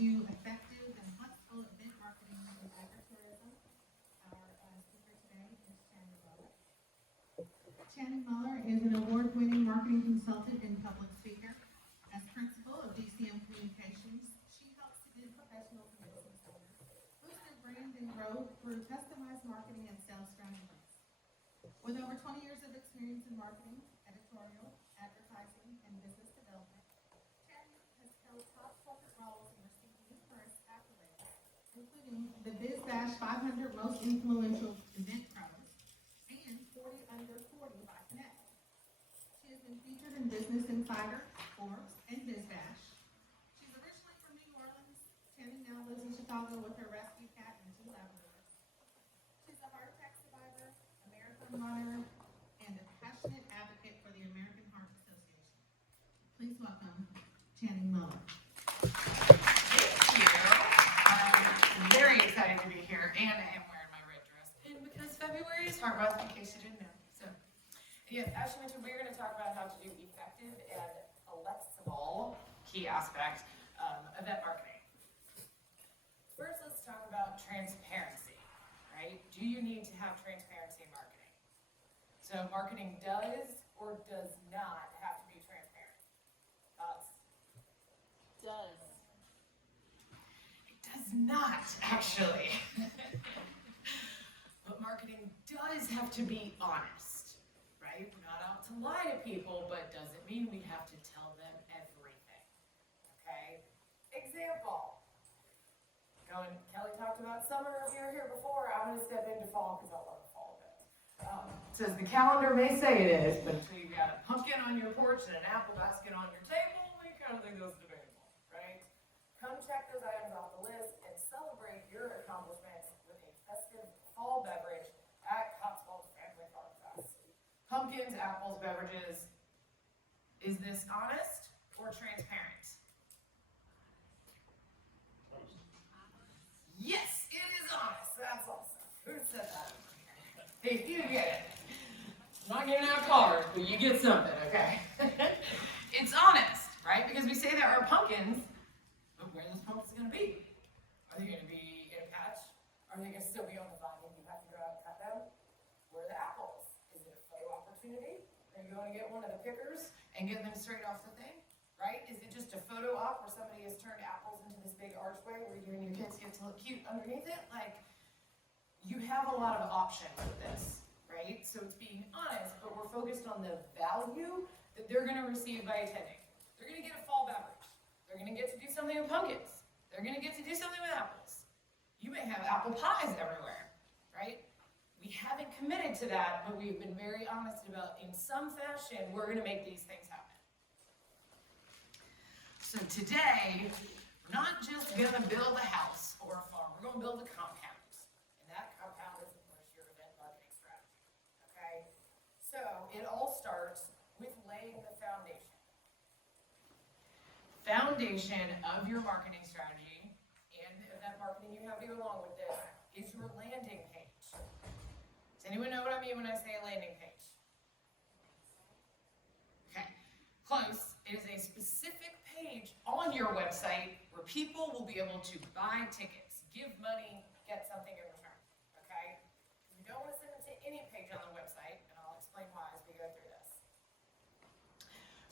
to effective and flexible event marketing and agritourism. Our speaker today is Channing Muller. Channing Muller is an award-winning marketing consultant and public speaker. As principal of DCM Communications, she helps event professionals and business owners boost their brand and growth through customized marketing and sales strategies. With over 20 years of experience in marketing, editorial, advertising, and business development, Channing has held top corporate roles and received numerous accolades, including the BizBash 500 Most Influential Event Pros and 40 Under 40 by Connect. She has been featured in Business Insider, Forbes, and BizBash. She's originally from New Orleans. Channing now lives in Chicago with her rescue cat and 2 Labradors. She's a heart attack survivor, a marathon runner, and a passionate advocate for the American Heart Association. Please welcome Channing Muller. Thank you. I'm very excited to be here, and I am wearing my red dress. And because February is Heart Month, in case you didn't know. So, yes, as you mentioned, we're going to talk about how to do effective and flexible, key aspect, event marketing. First, let's talk about transparency, right? Do you need to have transparency in marketing? So, marketing does or does not have to be transparent. Thoughts? Does. It does not, actually. But marketing does have to be honest, right? We're not out to lie to people, but doesn't mean we have to tell them everything, okay? Example. Kelly talked about summer. If you were here before, I'm going to step into fall because I love fall a bit. It says the calendar may say it is, but until you've got a pumpkin on your porch and an apple basket on your table, we kind of think those are debatable, right? Come check those items off the list and celebrate your accomplishments with a festive fall beverage at Cotswold Family Farm Fest. Pumpkins, apples, beverages. Is this honest or transparent? Yes, it is honest. That's awesome. Who said that over here? Hey, you get it. I'm not giving out cards, but you get something, okay? It's honest, right? Because we say there are pumpkins, but where are those pumpkins going to be? Are they going to be in a patch? Are they going to still be on the vine and you have to go out and cut them? Where are the apples? Is it a photo opportunity? Are you going to get one of the pickers and get them straight off the thing? Right? Is it just a photo op where somebody has turned apples into this big archway where you and your kids get to look cute underneath it? Like, you have a lot of options with this, right? So it's being honest, but we're focused on the value that they're going to receive by attending. They're going to get a fall beverage. They're going to get to do something with pumpkins. They're going to get to do something with apples. You may have apple pies everywhere, right? We haven't committed to that, but we've been very honest about, in some fashion, we're going to make these things happen. So today, we're not just going to build a house or a farm. We're going to build a compound. And that compound is, of course, your event marketing strategy. Okay? So it all starts with laying the foundation. Foundation of your marketing strategy and the event marketing you have to go along with this is your landing page. Does anyone know what I mean when I say a landing page? Okay. Close. It is a specific page on your website where people will be able to buy tickets, give money, get something in return, okay? You don't want to send them to any page on the website, and I'll explain why as we go through this.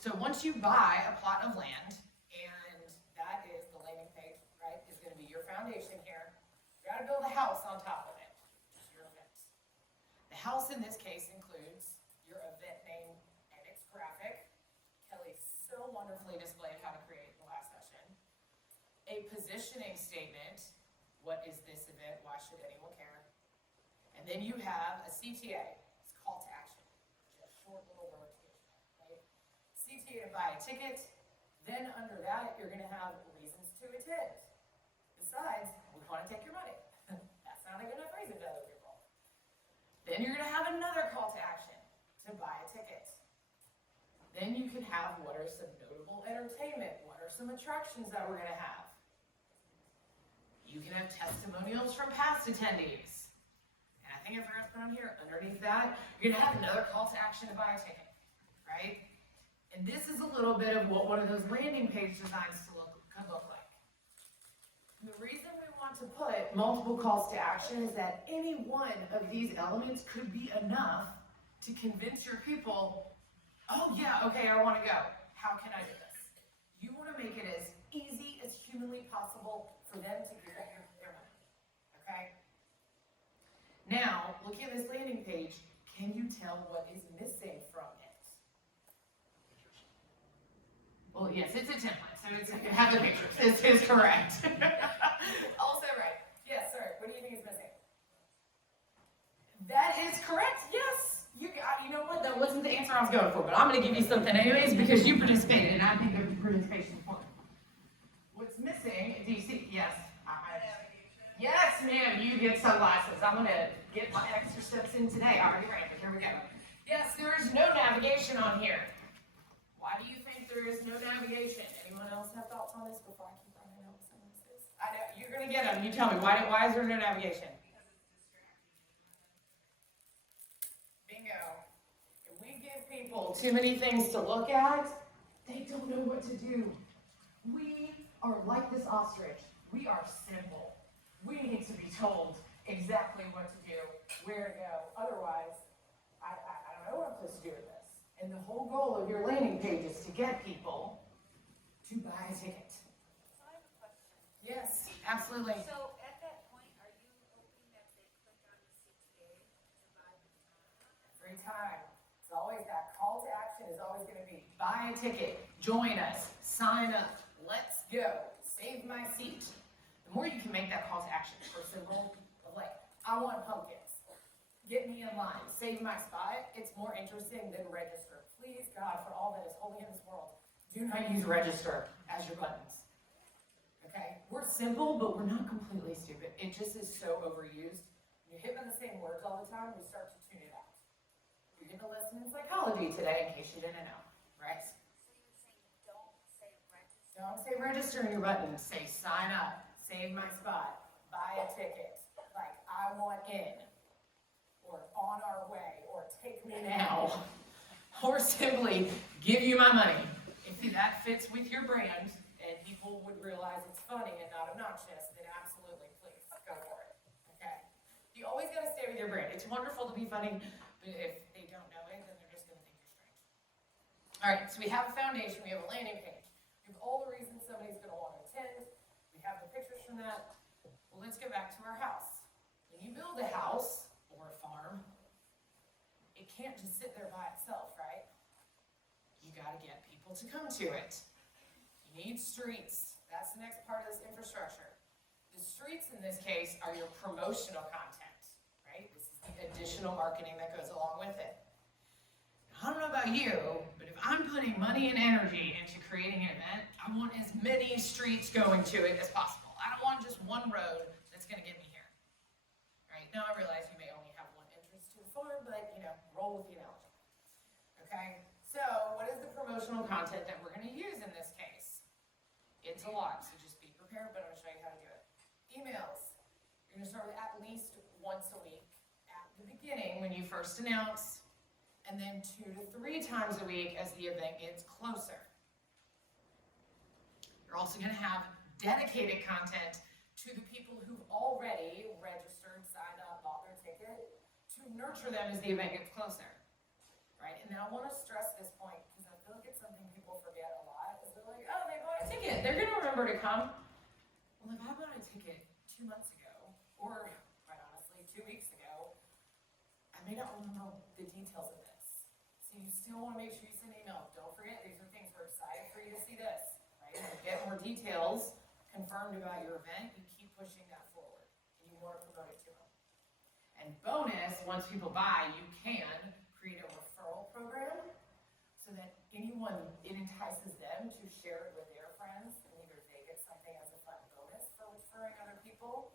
So once you buy a plot of land, and that is the landing page, right, is going to be your foundation here. You got to build a house on top of it, just your event. The house in this case includes your event name and its graphic. Kelly so wonderfully displayed how to create the last session. A positioning statement. What is this event? Why should anyone care? And then you have a CTA. It's call to action. Just short little words, right? CTA to buy a ticket. Then under that, you're going to have reasons to attend. Besides, we want to take your money. That's not a good enough reason to other people. Then you're going to have another call to action to buy a ticket. Then you can have what are some notable entertainment, what are some attractions that we're going to have. You can have testimonials from past attendees. And I think I forgot to put on here, underneath that, you're going to have another call to action to buy a ticket, right? And this is a little bit of what one of those landing page designs could look like. to put multiple calls to action is that any one of these elements could be enough to convince your people, oh yeah, okay, I want to go. How can I do this? You want to make it as easy as humanly possible for them to give you their money, okay? Now, looking at this landing page, can you tell what is missing from it? Well, yes, it's a template, so it's have the pictures. This is correct. Also right. Yes, sir. What do you think is missing? That is correct. Yes. You know what? That wasn't the answer I was going for, but I'm going to give you something anyways because you participated, and I think the participation is important. What's missing? Do you see? Yes. Yes, ma'am. You get sunglasses. I'm going to get my extra steps in today. I already ran, but here we go. Yes, there is no navigation on here. Why do you think there is no navigation? Anyone else have thoughts on this before I keep running out with some of this? I know, you're going to get them. You tell me, why is there no navigation? Bingo. If we give people too many things to look at, they don't know what to do. We are like this ostrich. We are simple. We need to be told exactly what to do, where to go. Otherwise, I don't know what I'm supposed to do with this. And the whole goal of your landing page is to get people to buy a ticket. So I have a question. Yes, absolutely. So at that point, are you hoping that they click on the CTA to buy the ticket? Every time. It's always that call to action is always going to be buy a ticket, join us, sign up, let's go, save my seat. The more you can make that call to action personal, of like, I want pumpkins, get me in line, save my spot, it's more interesting than register. Please, God, for all that is holy in this world, do not use register as your buttons. Okay? We're simple, but we're not completely stupid. It just is so overused. When you hit on the same words all the time, we start to tune it out. You're getting a lesson in psychology today, in case you didn't know, right? So you're saying don't say register? Don't say register in your button. Say sign up, save my spot, buy a ticket, like I want in, or on our way, or take me now, or simply give you my money. If that fits with your brand and people would realize it's funny and not obnoxious, then absolutely, please go for it. Okay? You always got to stay with your brand. It's wonderful to be funny, but if they don't know it, then they're just going to think you're strange. All right, so we have a foundation, we have a landing page. We have all the reasons somebody's going to want to attend. We have the pictures from that. Well, let's go back to our house. When you build a house or a farm, it can't just sit there by itself, right? You got to get people to come to it. You need streets. That's the next part of this infrastructure. The streets in this case are your promotional content, right? This is the additional marketing that goes along with it. I don't know about you, but if I'm putting money and energy into creating an event, I want as many streets going to it as possible. I don't want just one road that's going to get me here, right? Now I realize you may only have one entrance to the farm, but roll with the analogy. Okay, so what is the promotional content that we're going to use in this case? It's a lot, so just be prepared, but I'm going to show you how to do it. Emails. You're going to start with at least once a week at the beginning when you first announce, and then 2 to 3 times a week as the event gets closer. You're also going to have dedicated content to the people who've already registered, signed up, bought their ticket, to nurture them as the event gets closer, right? And then I want to stress this point because I feel like it's something people forget a lot. Is they're like, oh, they bought a ticket, they're going to remember to come. Well, if I bought a ticket 2 months ago, or quite honestly, 2 weeks ago, I may not remember the details of this. So you still want to make sure you send an email. Don't forget, these are things we're excited for you to see this, right? If you get more details confirmed about your event, you keep pushing that forward, and you want to promote it to them. And bonus, once people buy, you can create a referral program so that anyone, it entices them to share it with their friends, and either they get something as a fun bonus for referring other people,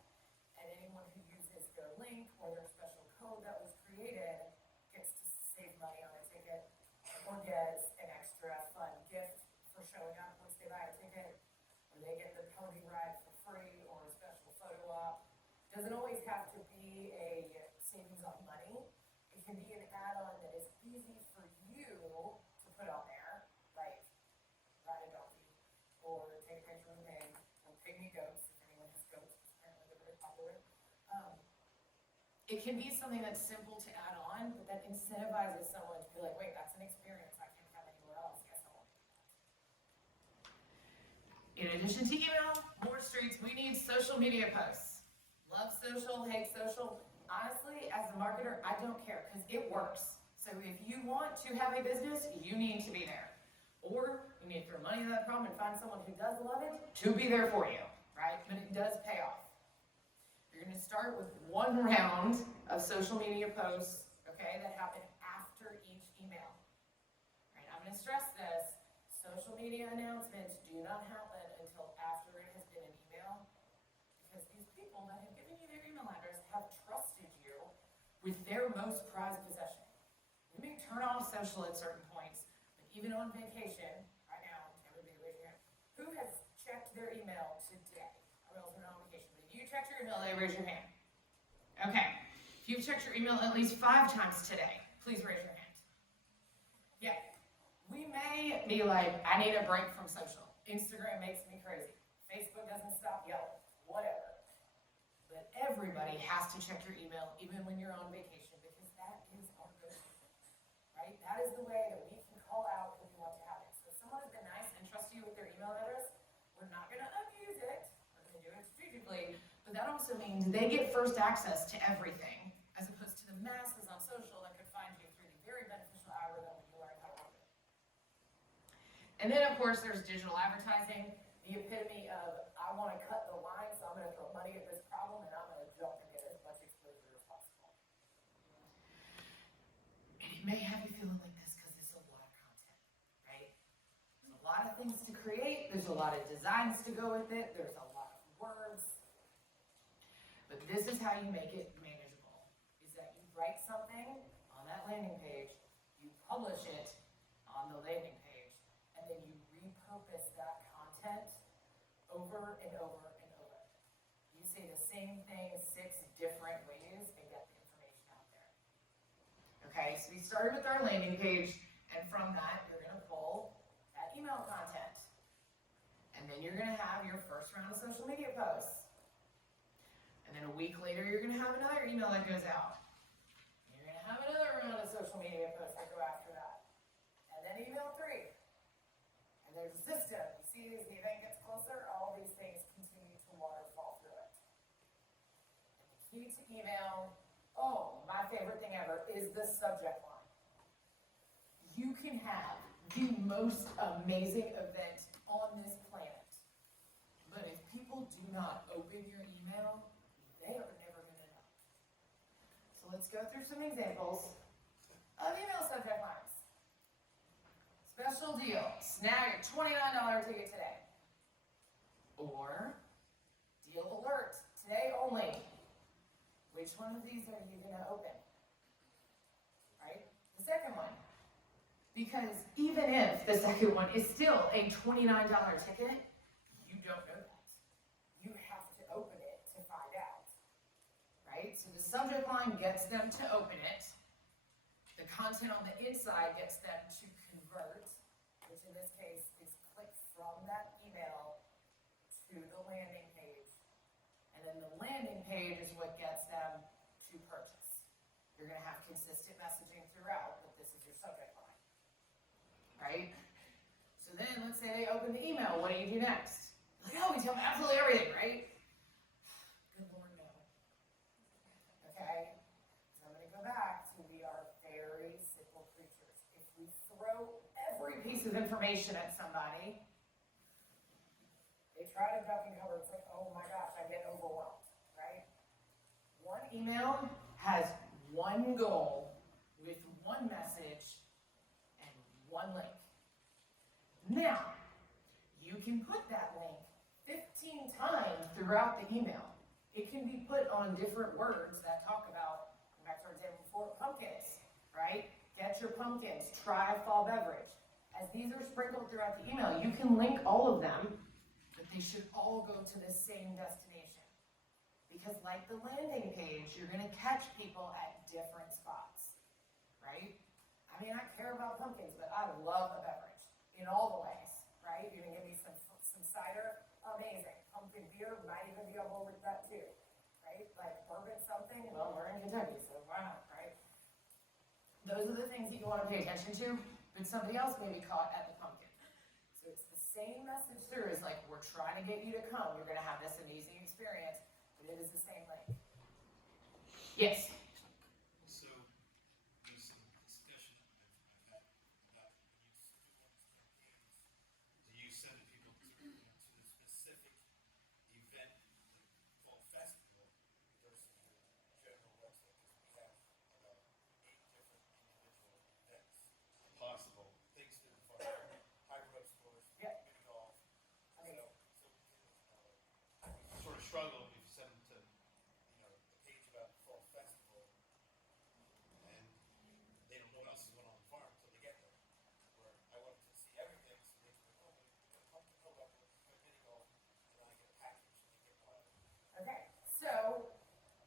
and anyone who uses their link or their special code that was created gets to save money on a ticket or gets an extra fun gift for showing up once they buy a ticket, or they get the pony ride for free or a special photo op. Doesn't always have to be a savings on money. It can be an add-on that is easy for you to put on there, like ride a donkey, or take a picture of a pig, or pygmy goats, if anyone has goats, apparently they're It can be something that's simple to add on, but that incentivizes someone to be like, wait, that's an experience I can't have anywhere else. Guess I want that. In addition to email, more streets, we need social media posts. Love social, hate social. Honestly, as a marketer, I don't care because it works. So if you want to have a business, you need to be there. Or you need to throw money at that problem and find someone who does love it to be there for you, right? But it does pay off. You're gonna start with one round of social media posts, okay, that happen after each email. Right, I'm gonna stress this, social media announcements do not happen until after it has been an email, because these people that have given you their email address have trusted you with their most prized possession. You may turn off social at certain points, but even on vacation, right now, everybody raise your hand, who has checked their email today? I don't know if you're on vacation, but if you checked your email today, raise your hand. Okay, if you've checked your email at least 5 times today, please raise your hand. Yeah, we may be like, I need a break from social. Instagram makes me crazy. Facebook doesn't stop yelling, whatever. But everybody has to check your email even when you're on vacation, because that is our go-to, right? That is the way that we can call out who we want to have it. So if someone has been nice and trusts you with their email address, we're not gonna abuse it, we're gonna do it strategically, but that also means they get first access to everything, as opposed to the masses on social that could find you through the very beneficial algorithm when you learn how to work it. And then of course there's digital advertising, the epitome of, I wanna cut the line, so I'm gonna throw money at this problem and I'm gonna jump and get as much exposure as possible. And it may have you feeling like this because it's a lot of content, right? There's a lot of things to create, there's a lot of designs to go with it, there's a lot of words. But this is how you make it manageable, is that you write something on that landing page, you publish it on the landing page, and then you repurpose that content over and over and over. You say the same thing 6 different ways and get the information out there. Okay, so we started with our landing page, and from that, you're gonna pull that email content. And then you're gonna have your first round of social media posts. And then a week later, you're gonna have another email that goes out. And you're gonna have another round of social media posts that go after that. And then email 3. And there's a system. You see, as the event gets closer, all these things continue to waterfall through it. And the key to email, oh, my favorite thing ever, is the subject line. You can have the most amazing event on this planet. But if people do not open your email, they are never gonna know. So let's go through some examples of email subject lines. Special deal, snag your $29 ticket today. Or, deal alert, today only. Which one of these are you gonna open? Right? The second one. Because even if the second one is still a $29 ticket, you don't know that. You have to open it to find out. Right? So the subject line gets them to open it. The content on the inside gets them to convert, which in this case is click from that email to the landing page. And then the landing page is what gets them to purchase. You're gonna have consistent messaging throughout, but this is your subject line. Right? So then let's say they open the email, what do you do next? Like, oh, we tell them absolutely everything, right? Good Lord, no. Okay? So I'm gonna go back to we are very simple creatures. If we throw every piece of information at somebody, they try to duck and cover. It's like, oh my gosh, I get overwhelmed, right? One email has one goal with one message and one link. Now, you can put that link 15 times throughout the email. It can be put on different words that talk about, back to our example before, pumpkins, right? Get your pumpkins, try fall beverage. As these are sprinkled throughout the email, you can link all of them, but they should all go to the same destination. Because like the landing page, you're gonna catch people at different spots, right? I mean, I care about pumpkins, but I love a beverage in all the ways, right? You're gonna give me some cider, amazing. Pumpkin beer might even be able with that too, right? Like bourbon those are the things that you want to pay attention to, but somebody else may be caught at the pumpkin. So it's the same message through as like, we're trying to get you to come. You're going to have this amazing experience, but it is the same link. Yes? So, there's some discussion I've had about when you do all these campaigns, do you send people to the specific event, the fall festival, versus the general website? Because we have about 8 different individual events possible, things to the farm, high road stores, Yep. mini golf. Okay. So sort of struggle if you send them to, a page about the fall festival, and they don't know what else is going on the farm until they get there. Where I want to see everything, so they can go, oh, we got a pumpkin, oh, we got mini golf, and then I get a package, and they get one. Okay, so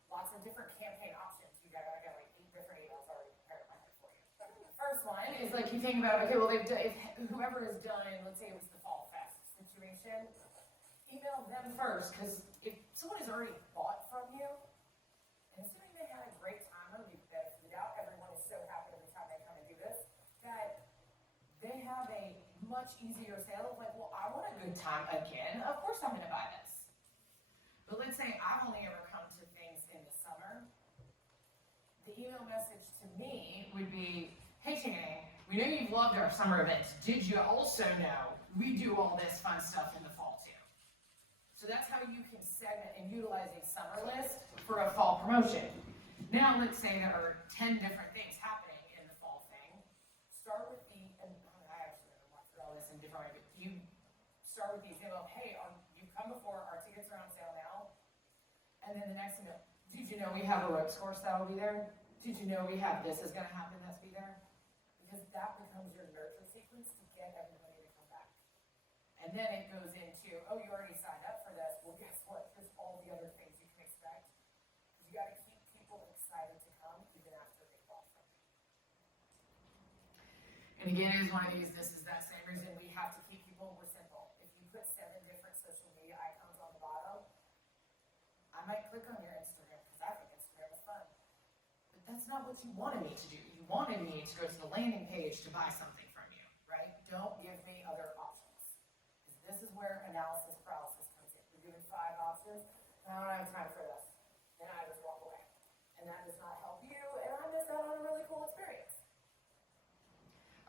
lots of different campaign options. I got like 8 different emails already prepared in my head for you. First one is like you think about, okay, well, they've done, if whoever has done, let's say it was the Fall Fest situation, email them first, because if someone has already bought from you, and assuming they had a great time, I would give the benefit of the doubt, everyone is so happy every time they come and do this, that they have a much easier sale of like, well, I want a good time again, of course I'm gonna buy this. But let's say I've only ever come to things in the summer, the email message to me would be, hey Chang, we know you've loved our summer events. Did you also know we do all this fun stuff in the fall too? So that's how you can segment and utilize a summer list for a fall promotion. Now let's say there are 10 different things happening in the fall thing. Start with the, and I actually never walked through all this in different ways, but you start with the example of, hey, you've come before, our tickets are on sale now. And then the next thing, did you know we have a ropes course that will be there? Did you know we have this is gonna happen that's be there? Because that becomes your nurture sequence to get everybody to come back. And then it goes into, oh, you already signed up for this. Well, guess what? Here's all the other things you can expect. Because you gotta keep people excited to come even after they bought from you. And again, it is one of these, this is that same reason we have to keep people, we're simple. If you put 7 different social media icons on the bottom, I might click on your Instagram because I think Instagram is fun. But that's not what you wanted me to do. You wanted me to go to the landing page to buy something from you, right? Don't give me other options. Because this is where analysis paralysis comes in. You're given 5 options, and I don't have time for this. And I just walk away. And that does not help you, and I miss out on a really cool experience.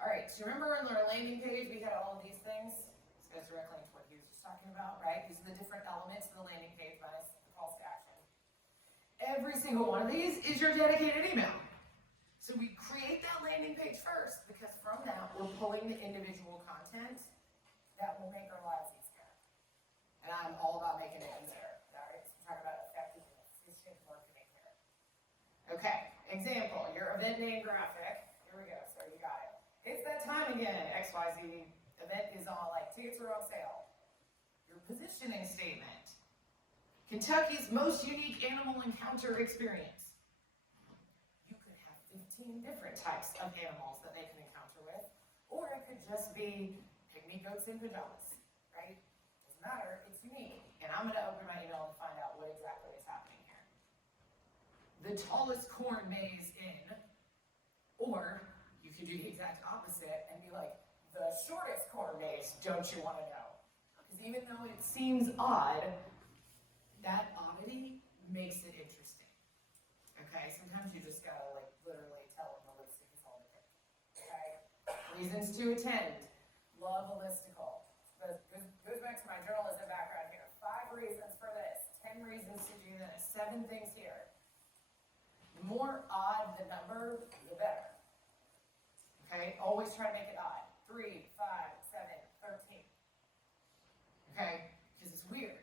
All right, so remember on our landing page, we had all of these things. This goes directly into what he was just talking about, right? These are the different elements of the landing page minus the calls to action. Every single one of these is your dedicated email. So we create that landing page first, because from that, we're pulling the individual content that will make our lives easier. And I'm all about making it easier. All right, so we're talking about effective and efficient marketing here. Okay, example, your event name graphic. Here we go, so you got it. It's that time again, XYZ event is on, like, tickets are on sale. Your positioning statement. Kentucky's most unique animal encounter experience. You could have 15 different types of animals that they can encounter with, or it could just be pygmy goats in pajamas, right? Doesn't matter, it's unique. And I'm gonna open my email and find out what exactly is happening here. The tallest corn maze in, or you can do the exact opposite and be like, the shortest corn maze, don't you wanna know? Because even though it seems odd, that oddity makes it interesting. Okay, sometimes you just gotta like literally tell them the lipstick is all the okay? Reasons to attend. Love a listicle. Goes back to my journalism background here. 5 reasons for this, 10 reasons to do this, 7 things here. The more odd the number, the better. Okay, always try to make it odd. 3, 5, 7, 13. Okay, because it's weird.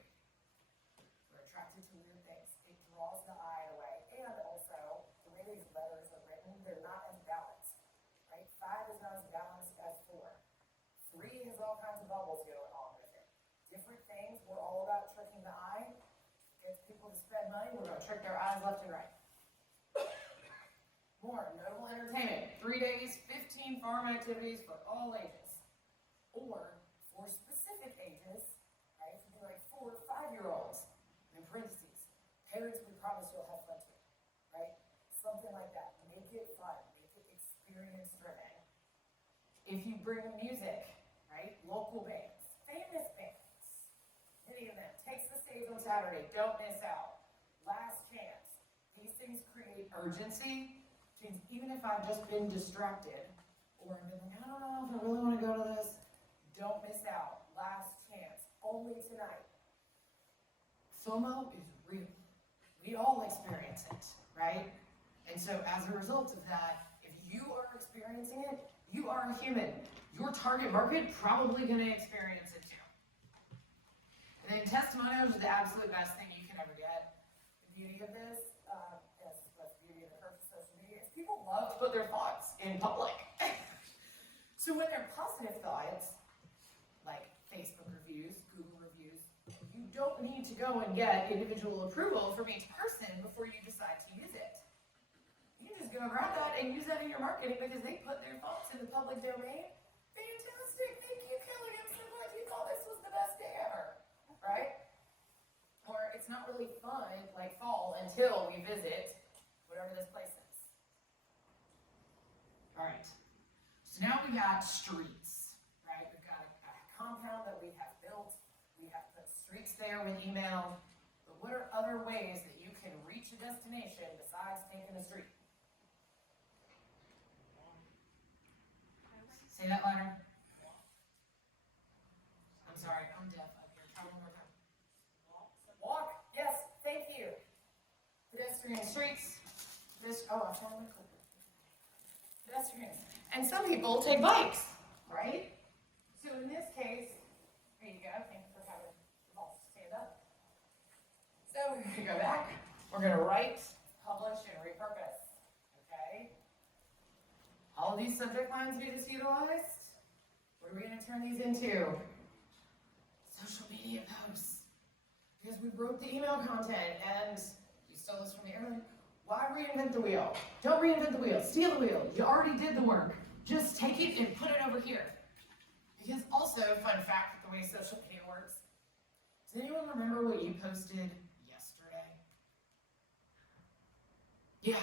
We're attracted to weird things. It draws the eye away. And also, the way these letters are written, they're not as balanced. Right? 5 is not as balanced as 4. 3 has all kinds of bubbles going on with it. Different things, we're all about tricking the eye. Gets people to spend money, we're going to trick their eyes left and right. More notable entertainment. 3 days, 15 farm activities for all ages. Or for specific ages, right? It could be like 4 or 5-year-olds. In parentheses, parents, we promise you'll have fun too, right? Something like that. Make it fun. Make it If you bring music, right, local bands, famous bands, any of them, takes the stage on Saturday, don't miss out. Last chance. These things create urgency, which means even if I've just been distracted, or I've been like, I don't know if I really want to go to this, don't miss out. Last chance, only tonight. FOMO is real. We all experience it, right? And so as a result of that, if you are experiencing it, you are a human. Your target market probably going to experience it too. And then testimonials are the absolute best thing you can ever get. The beauty of this, that's the beauty of the purpose of social media, is people love to put their thoughts in public. So when they're positive thoughts, like Facebook reviews, Google reviews, you don't need to go and get individual approval from each person before you decide to use it. You can just go grab that and use that in your marketing because they put their thoughts in the public domain. Fantastic, thank you, Kelly. I'm so glad you thought this was the best day ever, right? Or it's not really fun, like fall, until we visit whatever this place is. All right, so now we got streets, right? We've got a compound that we have built. We have put streets there with email. But what are other ways that you can reach a destination besides taking a street? Say that louder. I'm sorry, I'm deaf up here. Try one more time. Walk. Yes, thank you. Pedestrian streets. I found my clicker. Pedestrians. And some people take bikes, right? So in this case, here you go. Thank you for having the boss stand up. So we're going to go back. We're going to write, publish, and repurpose. Okay? All of these subject lines we just utilized, what are we going to turn these into? Social media posts. Because we wrote the email content and you stole this from me earlier. Why reinvent the wheel? Don't reinvent the wheel. Steal the wheel. You already did the work. Just take it and put it over here. Because also, fun fact with the way social media works, does anyone remember what you posted yesterday? Yeah.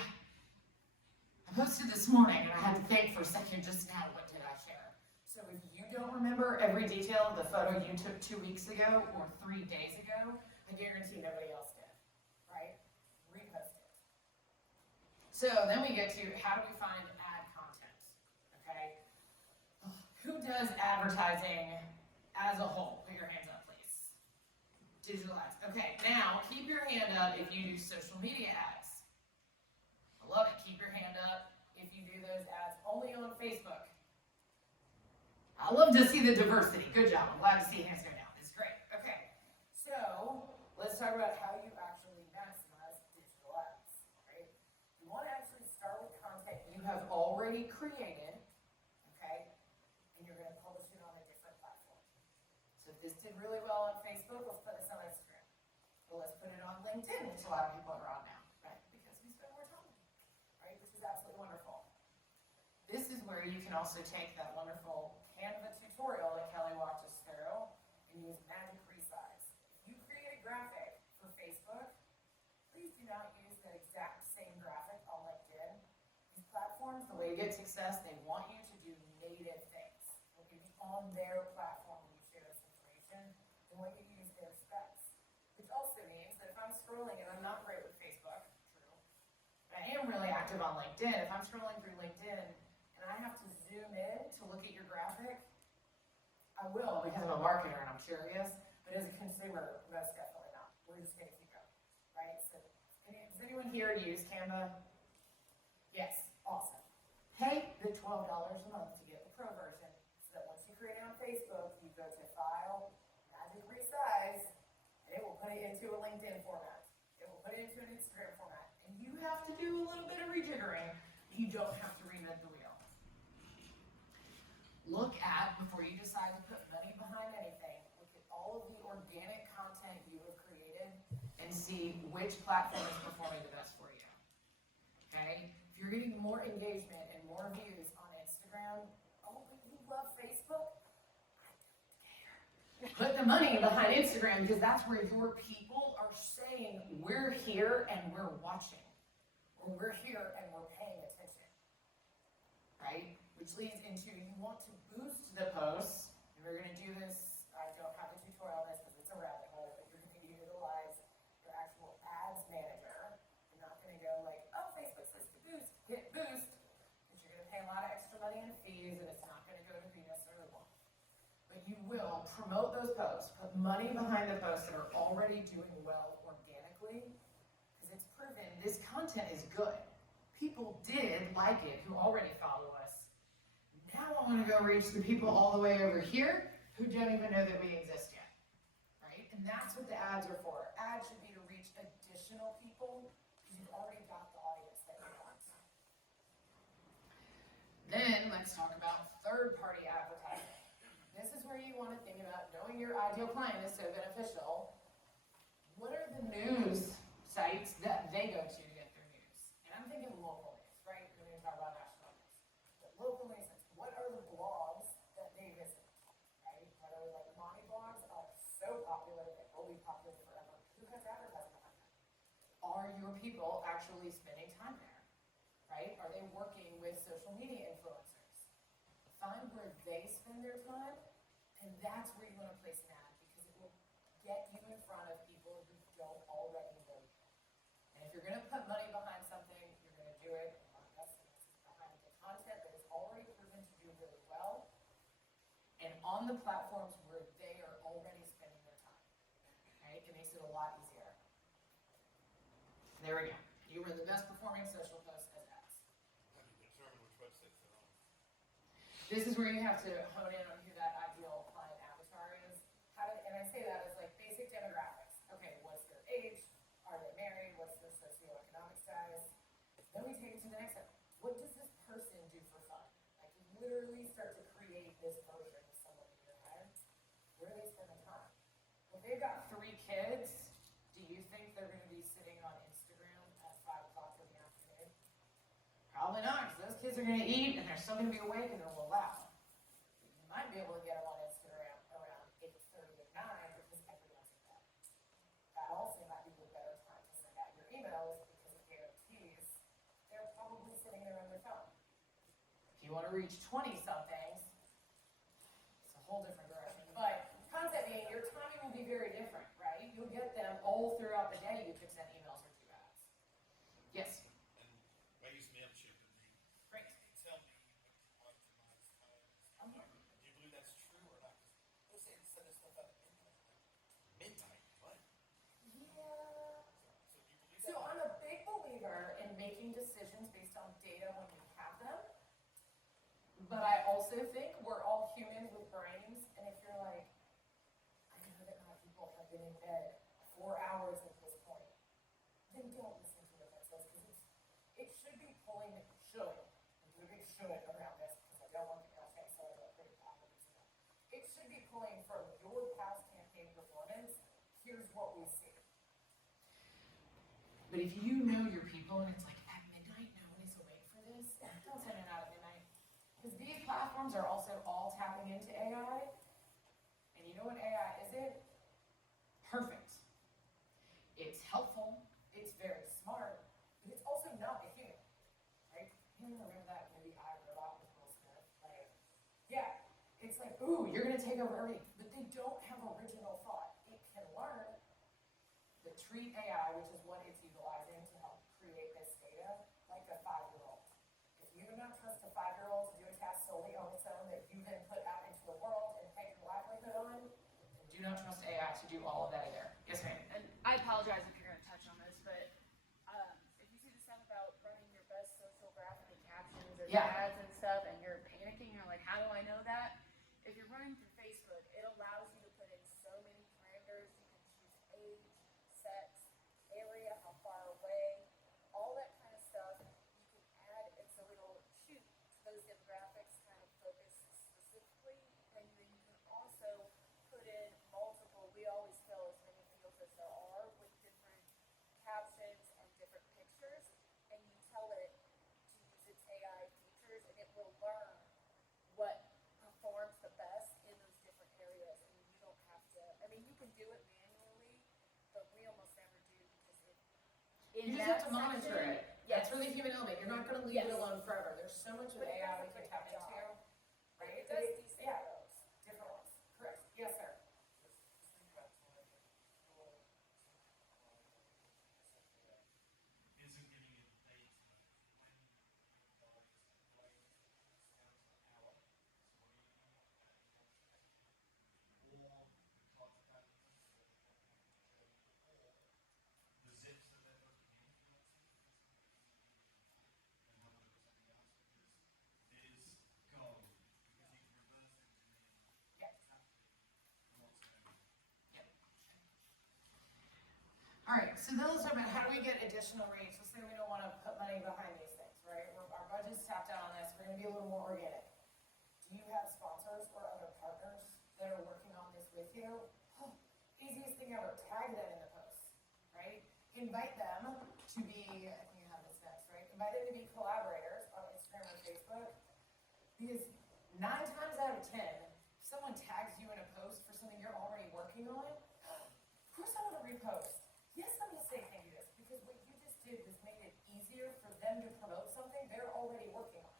I posted this morning and I had to think for a second just now, what did I share? So if you don't remember every detail of the photo you took 2 weeks ago or 3 days ago, I guarantee nobody else did, right? Repost it. So then we get to how do we find ad content, okay? Who does advertising as a whole? Put your hands up, please. Digital ads. Okay, now keep your hand up if you do social media ads. I love it. Keep your hand up if you do those ads only on Facebook. I love to see the diversity. Good job. I'm glad to see hands go down. It's great. Okay, so let's talk about how you actually maximize digital ads, right? You want to actually start with content you have already created, okay? And you're going to publish it on a different platform. So if this did really well on Facebook, let's put this on Instagram. Well, let's put it on LinkedIn, which a lot of people are on now, right? Because we spend more time, right? Which is absolutely wonderful. This is where you can also take that wonderful Canva tutorial that Kelly walked us through and use magic resize. If you create a graphic for Facebook, please do not use that exact same graphic on LinkedIn. These platforms, the way you get success, they want you to do native things. They want you to be on their platform when you share this information. They want you to use their specs. Which also means that if I'm scrolling and I'm not great with Facebook, true, but I am really active on LinkedIn, if I'm scrolling through LinkedIn and I have to zoom in to look at your graphic, I will because I'm a marketer and I'm curious, but as a consumer, most definitely not. We're just going to keep going, right? So, does anyone here use Canva? Yes, awesome. Pay the $12 a month to get the pro version so that once you create it on Facebook, you go to File, Magic Resize, and it will put it into a LinkedIn format. It will put it into an Instagram format. And you have to do a little bit of rejiggering. You don't have to reinvent the wheel. Look at, before you decide to put money behind anything, look at all of the organic content you have created and see which platform is performing the best for you. Okay? If you're getting more engagement and more views on Instagram, oh, but you love Facebook? I don't care. Put the money behind Instagram because that's where your people are saying, we're here and we're watching. Or we're here and we're paying attention. Right? which leads into you want to boost the posts, and we're gonna do this, I don't have a tutorial on this because it's a rabbit hole, but you're gonna utilize your actual ads manager. You're not gonna go like, oh, Facebook says to boost, hit boost, because you're gonna pay a lot of extra money in fees and it's not gonna go to who you necessarily want. But you will promote those posts, put money behind the posts that are already doing well organically, because it's proven this content is good. People did like it who already follow us. Now I want to go reach the people all the way over here who don't even know that we exist yet, right? And that's what the ads are for. Ads should be to reach additional people because you've already got the audience that you want. Then let's talk about third-party advertising. This is where you want to think about knowing your ideal client is so beneficial. What are the news sites that they go to get their news? And I'm thinking local news, right? We're going to talk about national news. But local news sites, what are the blogs that they visit, right? What are like mommy blogs are so popular, they will be popular forever. Who has advertising behind that? Are your people actually spending time there, right? Are they working with social media influencers? Find where they spend their time, and that's where you want to place an ad because it will get you in front of people who don't already know you. And if you're going to put money behind something, you're going to do it behind the content that is already proven to do really well, and on the platforms where they are already spending their time. Okay, it makes it a lot easier. There we go. You were the best performing social posts as ads. How do you determine which websites they're on? This is where you have to hone in on who that ideal client avatar is. And I say that as like basic demographics. Okay, what's their age? Are they married? What's their socioeconomic status? Then we take it to the next step. What does this person do for fun? Like you literally start to create this version of someone in your head. Where do they spend their time? Well, if they've got 3 kids, do you think they're going to be sitting on Instagram at 5 o'clock in the afternoon? Probably not, because those kids are going to eat and they're still going to be awake and they're loud. You might be able to get them on Instagram around 8:30 to 9 because everyone's in bed. That also might be the better time to send out your emails because it guarantees they're probably sitting there on their phone. If you want to reach 20-somethings, it's a whole different direction. But concept being, your timing will be very different, right? You'll get them all throughout the day. You could send emails or 2 ads. Yes? And I use MailChimp and Great. they tell me what the optimized time is. Do you believe that's true or not? Because they'll say send this stuff out at midnight. Midnight? What? Yeah. So do you believe So that? I'm a big believer in making decisions based on data when we have them. But I also think we're all humans with brains, and if you're like, I know that my people have been in bed 4 hours at this point, then don't listen to what that says, because it should be pulling, should, and do a big should around this, because I don't want to get okay, so I don't pretty problems. It should be pulling from your past campaign performance, here's what we see. But if you know your people and it's like at midnight, no one is awake for this, don't send it out at midnight. Because these platforms are also all tapping into AI. And you know what AI isn't? Perfect. It's helpful, it's very smart, but it's also not a human. Right? You remember that movie I, Robot with Will Smith? Like, yeah, it's like, ooh, you're gonna take over everything. But they don't have original thought. It can learn, but treat AI, which is what it's utilizing to help create this data, like a 5-year-old. If you do not trust a 5-year-old to do a task solely on its own that you then put out into the world and pay your livelihood on, then do not trust AI to do all of that either. Yes, ma'am. And I apologize if you're going to touch on this, but if you see the stuff about running your best social graphic and captions and Yeah. ads and stuff, and you're panicking, you're like, how do I know that? If you're running through Facebook, it allows you to put in so many parameters. You can choose age, sex, area, how far away, all that kind of stuff. You can add, and so it'll shoot to those demographics, kind of focus specifically, and then you can also put in multiple. We always fill as many fields as there are with different captions and different pictures, and you tell it to use its AI features, and it will learn what performs the best in those different areas, and you don't have to. I mean, you can do it manually, but we almost never do because You just have to monitor it. Yes. That's really human element. You're not going to leave it Yes. alone forever. There's so much of But it AI we does a can great tap job. into. All right, so those are about how do we get additional reach. Let's say we don't want to put money behind these things, right? Our budget's tapped out on this. We're going to be a little more organic. Do you have sponsors or other partners that are working on this with you? Oh, easiest thing ever, tag them in the post, right? Invite them to be, I think you have this next, right? Invite them to be collaborators on Instagram or Facebook. Because 9 times out of 10, if someone tags you in a post for something you're already working on, of course I want to repost. Yes, I'm going to say thank you to this, because what you just did was made it easier for them to promote something they're already working on,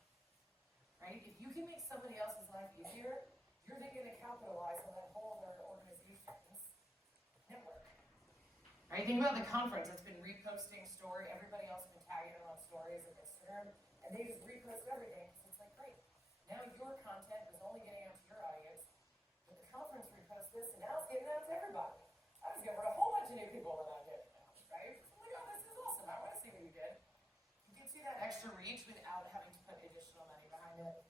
right? If you can make somebody else's life easier, you're then going to capitalize on that whole other organization's network. Right? Think about the conference. It's been reposting story. Everybody else has been tagging them on stories of Instagram, and they just repost everything. So it's like, great. Now your content was only getting out to your audience, but the conference reposts this, and now it's getting out to everybody. I was getting a whole bunch of new people that I'm getting now, right? So I'm like, oh, this is awesome. I want to see what you did. You can see that extra reach without having to put additional money behind it.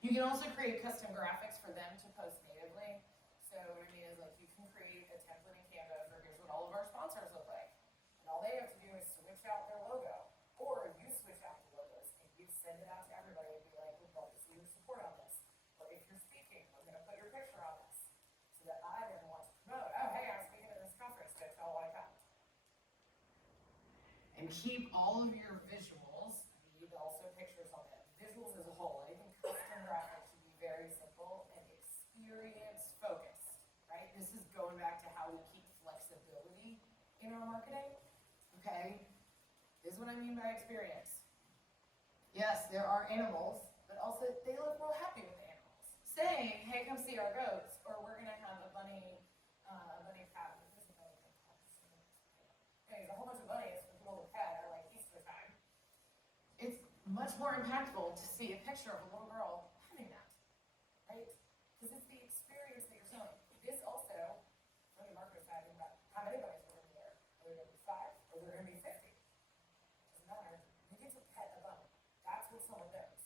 You can also create custom graphics for them to post natively. So what I mean is, like, you can create a template in Canva for here's what all of our sponsors look like. And all they have to do is switch out their logo. Or you switch out the logos and you send it out to everybody and be like, we'd love to see your support on this. Or if you're speaking, we're going to put your picture on this. So that I then want to promote, oh, hey, I'm speaking at this conference, don't y'all want to come? And keep all of your visuals, I need also pictures on it. Visuals as a whole, anything custom graphics should be very simple and experience focused, right? This is going back to how we keep flexibility in our marketing, okay? This is what I mean by experience. Yes, there are animals, but also they look real happy with the animals. Saying, hey, come see our goats, or we're gonna have a bunny pad. There's a bunny pad. Anyways, a whole bunch of bunnies with a little pet at like Easter time. It's much more impactful to see a picture of a little girl having that, right? Because it's the experience that you're selling. This also, from the marketer side, is about how many bunnies are going to be there. Are there going to be 5 or are there going to be 50? Doesn't matter. You get to pet a bunny. That's what someone knows.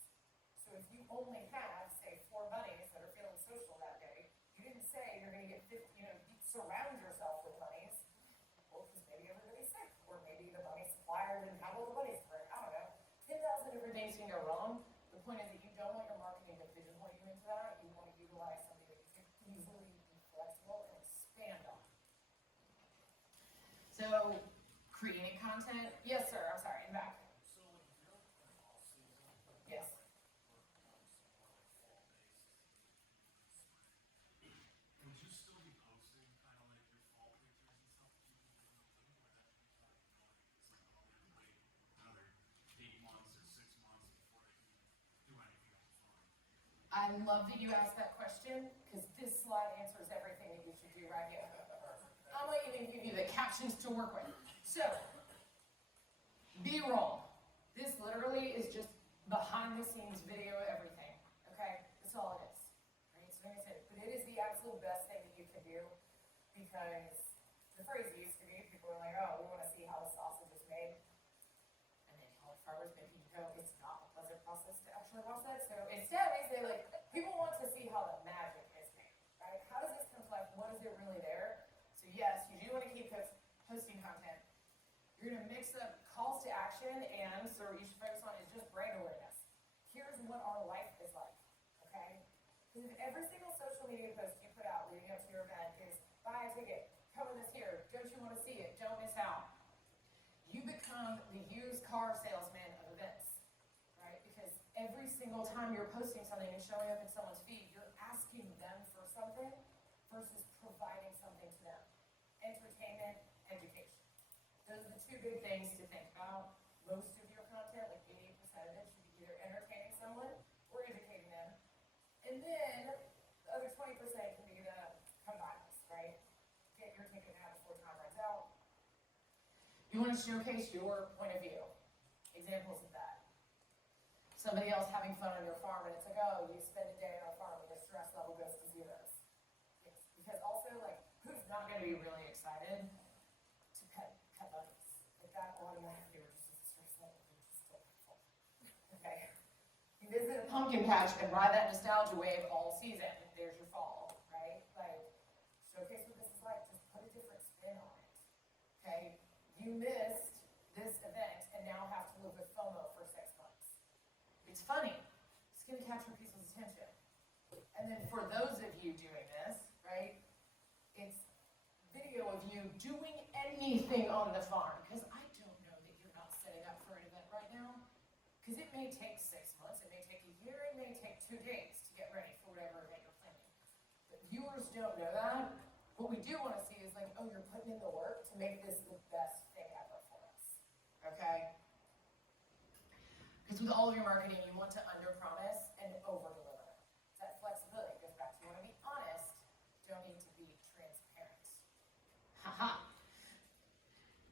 So if you only have, say, 4 bunnies that are feeling social that day, you didn't say you're going to get 50, you surround yourself with bunnies. Well, because maybe everybody's sick, or maybe the bunny supplier didn't have all the bunnies for it. I don't know. 10,000 different things can go wrong. The point is that you don't want your marketing to pigeonhole you into that. You want to utilize something that you can easily be flexible and expand on. So, creating content. Yes, sir. I'm sorry. In the back. So like if you're in off season, Yes. or some more like fall based, would you still be posting kind of like your fall pictures and stuff that you can do in the winter, or that you kind of it's like, oh, they have to wait another 8 months or 6 months before they can do anything else fun? I love that you asked that question, because this slide answers everything that you should do right here. I'm going to even give you the captions to work with. So, B-roll. This literally is just behind the scenes video of everything, okay? That's all it is, right? So like I said, but it is the absolute best thing that you can do, because the phrase used to be, people were like, oh, we want to see how the sausage is made. And then college farmers maybe you go, it's not a pleasant process to actually process. So instead we say, like, people want to see how the magic is made, right? How does this come to life? What is it really there? So yes, you do want to keep posting content. You're going to mix up calls to action, and so what you should focus on is just brand awareness. Here's what our life is like, okay? Because if every single social media post you put out leading up to your event is buy a ticket, come with us here, don't you want to see it, don't miss out. You become the used car salesman of events, right? Because every single time you're posting something and showing up in someone's feed, you're asking them for something versus providing something to them. Entertainment, education. Those are the 2 big things to think about. Most of your content, like 80% of it, should be either entertaining someone or educating them. And then the other 20% can be the combine this, right? Get your ticket now before time runs out. You want to showcase your point of view. Examples of that. Somebody else having fun on your farm, and it's like, oh, you spend a day on a farm and your stress level goes to 0. Yes. Because also, like, who's not going to be really excited to pet bunnies? Like, that automatically reduces the stress level, which is still helpful. Okay? You visit a pumpkin patch and ride that nostalgia wave all season. There's your fall, right? Like, showcase what this is like. Just put a different spin on it. okay? You missed this event and now have to live with FOMO for 6 months. It's funny. It's gonna capture people's attention. And then for those of you doing this, right, it's video of you doing anything on the farm. Because I don't know that you're not setting up for an event right now. Because it may take 6 months, it may take a year, it may take 2 days to get ready for whatever event you're planning. But viewers don't know that. What we do want to see is like, oh, you're putting in the work to make this the best thing ever for us. Okay? Because with all of your marketing, you want to under-promise and over-deliver. That flexibility goes back to you want to be honest, don't need to be transparent. Haha.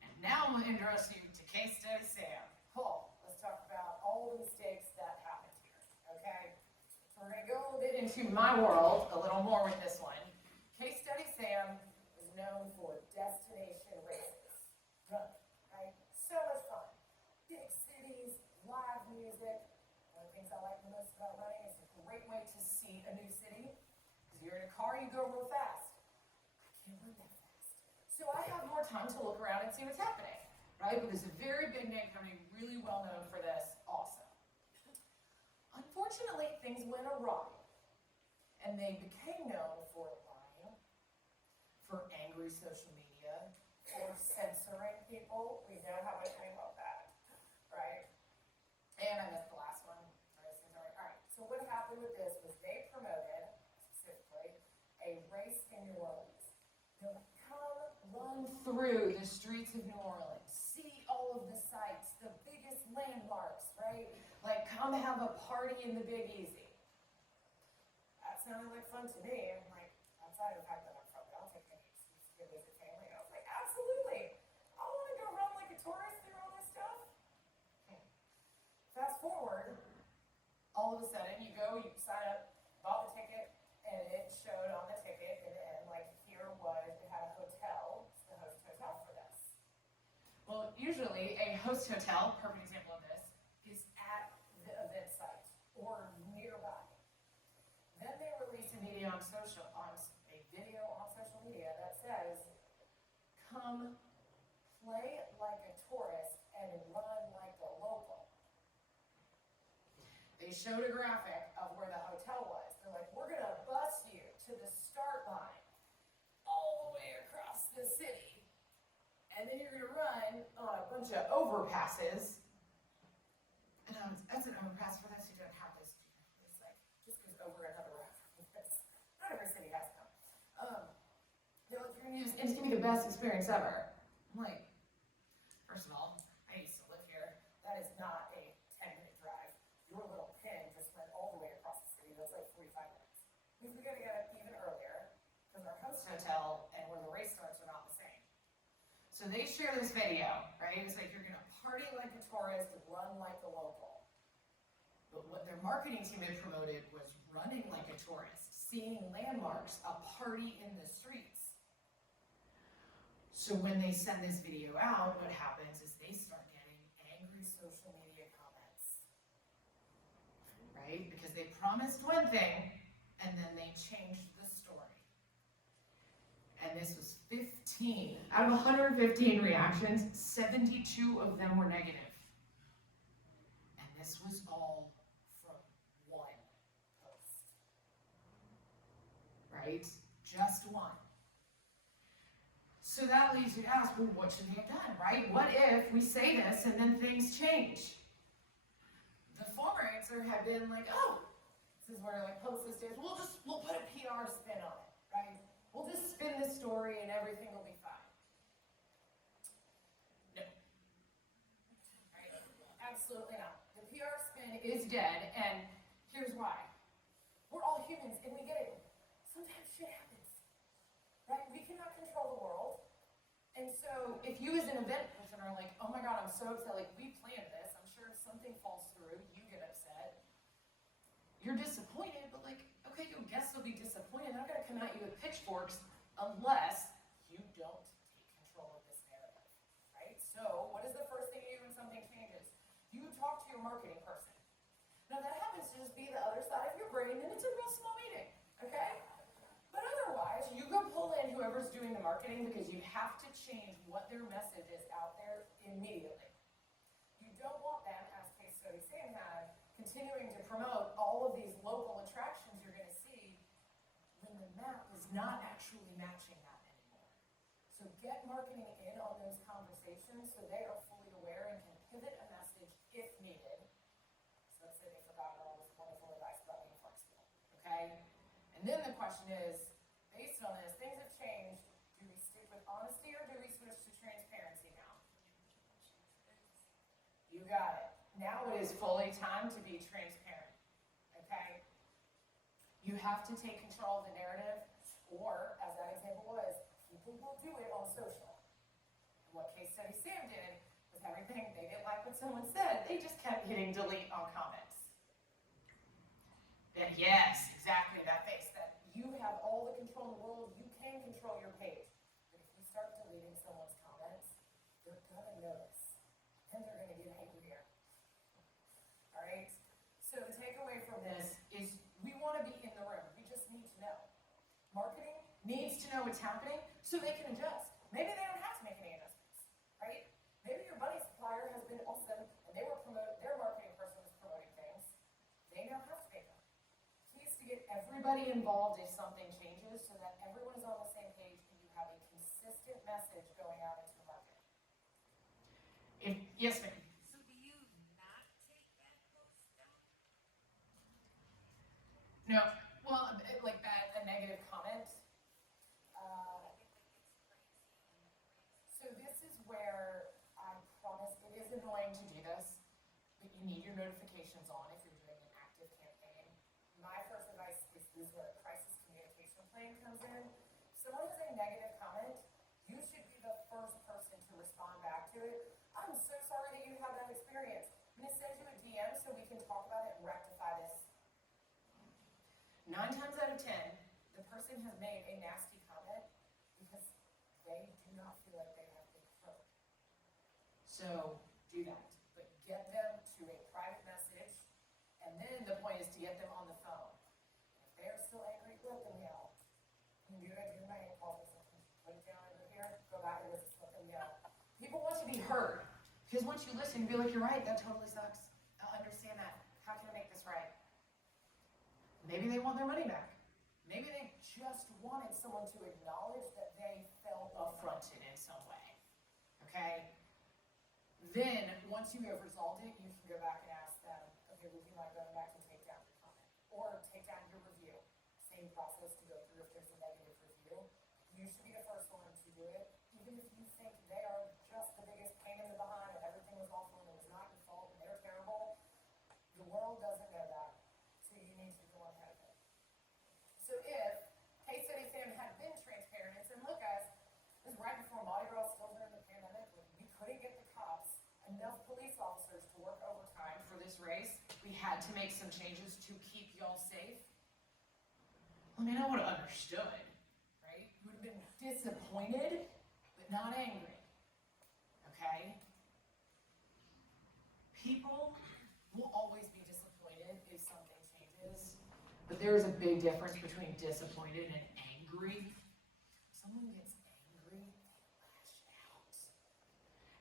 And now I'm going to introduce you to case study Sam. Cool. Let's talk about all the mistakes that happened here. Okay? So we're going to go a little bit into my world a little more with this one. Case study Sam is known for destination races. Right? So much fun. Big cities, live music. One of the things I like the most about running is a great way to see a new city. Because you're in a car, you go real fast. I can't run that fast. So I have more time to look around and see what's happening. Right? But there's a very big name company, really well known for this also. Unfortunately, things went awry. And they became known for lying, for angry social media, for censoring people. We know how much we love that. Right? And I missed the last one. All right. So what happened with this was they promoted, specifically, a race in New Orleans. They're like, come run through the streets of New Orleans. See all of the sights, the biggest landmarks, right? Like, come have a party in the Big Easy. That sounded like fun to me. I'm like, outside of the fact that I'm from, I'll take any excuse to go visit family. I was like, absolutely. I want to go run like a tourist through all this stuff. Fast forward, all of a sudden you go, you sign up, bought the ticket, and it showed on the ticket, and like here was, it had a hotel, it's the host hotel for this. Well, usually a host hotel, perfect example of this, is at the event site or nearby. Then they release a video on social media that says, come play like a tourist and run like a local. They showed a graphic of where the hotel was. They're like, we're going to bus you to the start line all the way across the city. And then you're going to run on a bunch of overpasses. And that's an overpass for those who don't have this. It's like, just goes over another road. Not every city has them. They're like, you're going to use, and it's going to be the best experience ever. I'm like, first of all, I used to live here. That is not a 10-minute drive. Your little pin just went all the way across the city. That's like 45 minutes. Means we got to get up even earlier because our host hotel and where the race starts are not the same. So they share this video, right? It's like you're going to party like a tourist and run like a local. But what their marketing team had promoted was running like a tourist, seeing landmarks, a party in the streets. So when they send this video out, what happens is they start getting angry social media comments. Right? Because they promised one thing, and then they changed the story. And this was 15. Out of 115 reactions, 72 of them were negative. And this was all from one post. Right? Just one. So that leads you to ask, well, what should they have done, right? What if we say this and then things change? The former answer had been like, oh, this is where like publicist is, we'll put a PR spin on it, right? We'll just spin this story and everything will be fine. No. Right? Absolutely not. The PR spin is dead, and here's why. We're all humans and we get it. Sometimes shit happens. Right? We cannot control the world. And so if you as an event person are like, oh my God, I'm so upset, like we planned this, I'm sure if something falls through, you get upset. You're disappointed, but like, okay, your guests will be disappointed. They're not gonna come at you with pitchforks unless you don't take control of this narrative, right? So what is the first thing you do when something changes? You talk to your marketing person. Now that happens to just be the other side of your brain, and it's a real small meeting, okay? But otherwise, you go pull in whoever's doing the marketing because you have to change what their message immediately. You don't want them, as case study Sam had, continuing to promote all of these local attractions you're gonna see when the map is not actually matching that anymore. So get marketing in on those conversations so they are fully aware and can pivot a message if needed. So let's say they forgot all this wonderful advice about being flexible, okay? And then the question is, based on this, things have changed. Do we stick with honesty or do we switch to transparency now? You got it. Now it is fully time to be transparent, okay? You have to take control of the narrative, or, as that example was, people will do it on social. And what case study Sam did was everything, they didn't like what someone said, they just kept hitting delete on comments. And yes, exactly, that face, that you have all the control in the world, you can control your page. But if you start deleting someone's comments, they're gonna notice, and they're gonna get angrier. All right? So the takeaway from this is we wanna be in the room, we just need to know. Marketing needs to know what's happening so they can adjust. Maybe they don't have to make any adjustments, right? Maybe your buddy supplier has been awesome and they were promoting, their marketing person was promoting things. They now have to make them. Key is to get everybody involved if something changes so that everyone is on the same page and you have a consistent message going out into the market. Yes, ma'am. So do you not take bad posts down? No, well, like that, a negative comment. So this is where I promise it is annoying to do this, but you need your notifications on if you're doing an active campaign. My first advice is this is where a crisis communication plan comes in. If someone has a negative comment, you should be the first person to respond back to it. I'm so sorry that you had that experience. I'm gonna send you a DM so we can talk about it and rectify this. 9 times out of 10, the person has made a nasty comment because they do not feel like they have been heard. So do that, but get them to a private message, and then the point is to get them on the phone. If they are still angry, let them yell. You can do it, do my hand calls or something. Put it down over here, go back and just let them yell. People want to be heard, because once you listen, you'll be like, you're right, that totally sucks. I'll understand that. How can I make this right? Maybe they want their money back. Maybe they just wanted someone to acknowledge that they felt affronted in some way, okay? Then, once you have resolved it, you can go back and ask them, okay, would you mind going back and take down your comment? Or take down your review. Same process to go through if there's a negative review. You should be the first one to do it, even if you think they are just the biggest pain in the behind and everything was awful and it was not your fault and they're terrible. The world doesn't know that, so you need to go ahead of it. So if case study Sam had been transparent and said, look guys, this is right before Mardi Gras still during the pandemic, we couldn't get the cops enough police officers to work overtime for this race. We had to make some changes to keep y'all safe. I mean, I would have understood, right? You would have been disappointed, but not angry, okay? People will always be disappointed if something changes, but there is a big difference between disappointed and angry. Someone gets angry, they lash out.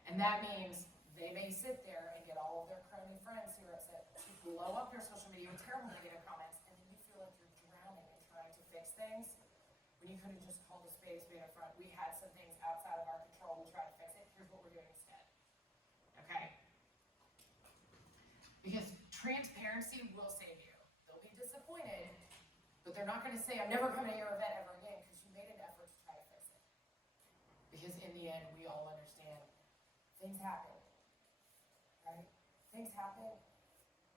And that means they may sit there and get all of their crony friends who are upset to blow up their social media with terrible negative comments, and then you feel like you're drowning in trying to fix things when you could have just called a spade up front. We had some things outside of our control, we tried to fix it, here's what we're doing instead. Okay? Because transparency will save you. They'll be disappointed, but they're not gonna say, I'm never coming to your event ever again, because you made an effort to try to fix it. Because in the end, we all understand things happen, right? Things happen,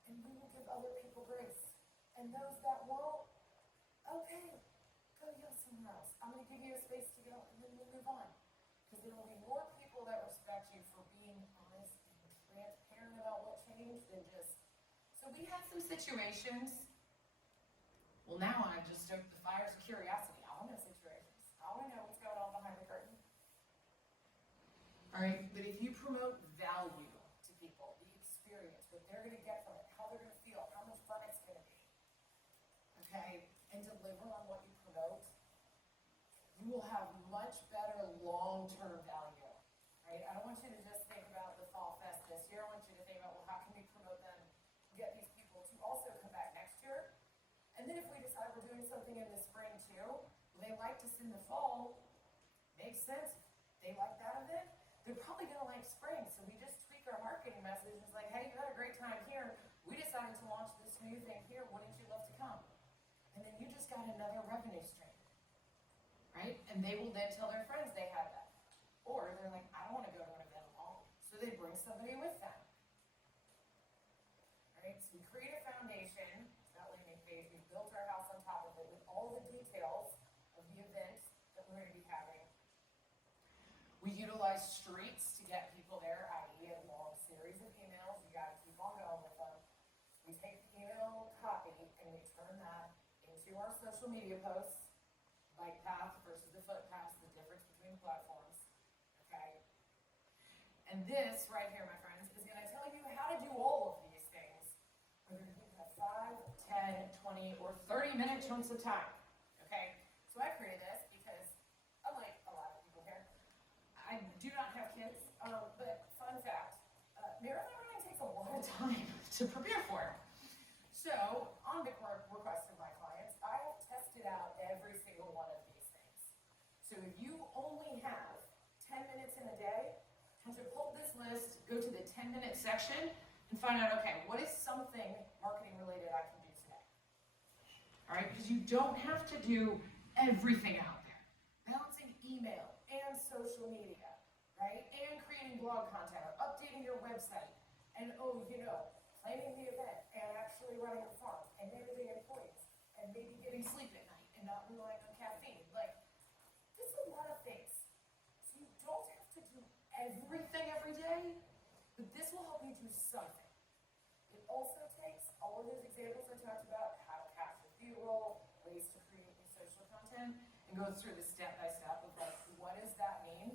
and we will give other people grace. And those that won't, okay, go yell somewhere else. I'm gonna give you a space to go, and then we'll move on. Because there will be more people that respect you for being honest and transparent about what changed than just, so we had some situations. Well, now I've just stoked the fires of curiosity. I want to know situations. I want to know what's going on behind the curtain. All right, but if you promote value to people, the experience, what they're going to get from it, how they're going to feel, how much fun it's going to be, okay, and deliver on what you promote, you will have much better long-term value, right? I don't want you to just think about in the fall, makes sense. They like that event, they're probably gonna like spring, so we just tweak our marketing message. It's like, hey, you had a great time here, we decided to launch this new thing here, wouldn't you love to come? And then you just got another revenue stream, right? And they will then tell their friends they had that. Or they're like, I don't wanna go to an event alone, so they bring somebody with them. Right, so we create a foundation, that landing page, we built our house on top of it with all the details of the event that we're gonna be having. We utilize streaks to get people there, i.e. a long series of emails, you gotta keep on going with them. We take the email copy and we turn that into our social media posts, bike path versus the footpath, the difference between platforms, okay? And this right here, my friends, is gonna tell you how to do all of these things, whether you have 5, 10, 20, or 30-minute chunks of time, okay? So I created this because, unlike a lot of people here, I do not have kids, but fun fact, marathon running takes a lot of time to prepare for. So, on the request of my clients, I have tested out every single one of these things. So if you only have 10 minutes in a day, have to pull this list, go to the 10-minute section, and find out, okay, what is something marketing related I can do today? All right, because you don't have to do everything out there. Balancing email and social media, right? And creating blog content or updating your website. And planning the event and actually running a farm and managing employees and maybe getting sleep at night and not relying on caffeine. Like, there's a lot of things. So you don't have to do everything every day, but this will help you do something. It also takes all of those examples I talked about, how to capture B-roll, ways to create new social content, and go through the step-by-step of like, what does that mean?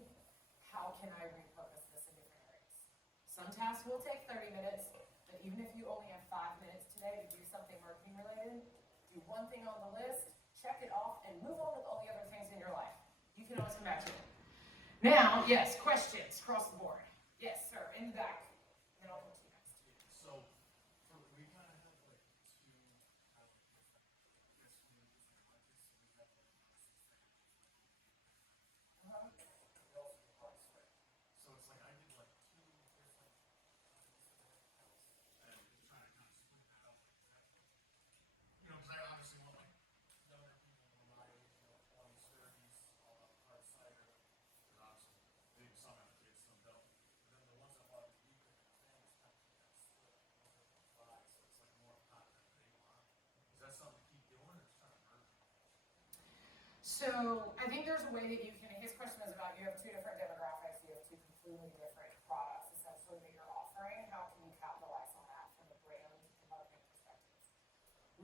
How can I repurpose this in different areas? Some tasks will take 30 minutes, but even if you only have 5 minutes today to do something marketing related, do one thing on the list, check it off, and move on with all the other things in your life. You can always come back to it. Now, yes, questions across the board. Yes, sir, in the back. And then I'll come to you next. So, we kind of have like two kind of different, I guess, communities and markets. So we have like Uh-huh. we also do price, right? So it's like I did like two different and trying to kind of split that up like exactly. Because I obviously want like younger people in my age, 20s, 30s, all about hard cider. Because obviously, maybe some have kids, some don't. But then the ones that want to eat different things kind of keep that split a little bit more dry. So it's like more content that they want. Is that something to keep doing or just trying to merge? So I think there's a way that you can, his question is about, you have two different demographics, you have two completely different products essentially that you're offering. How can you capitalize on that from a brand and marketing perspective?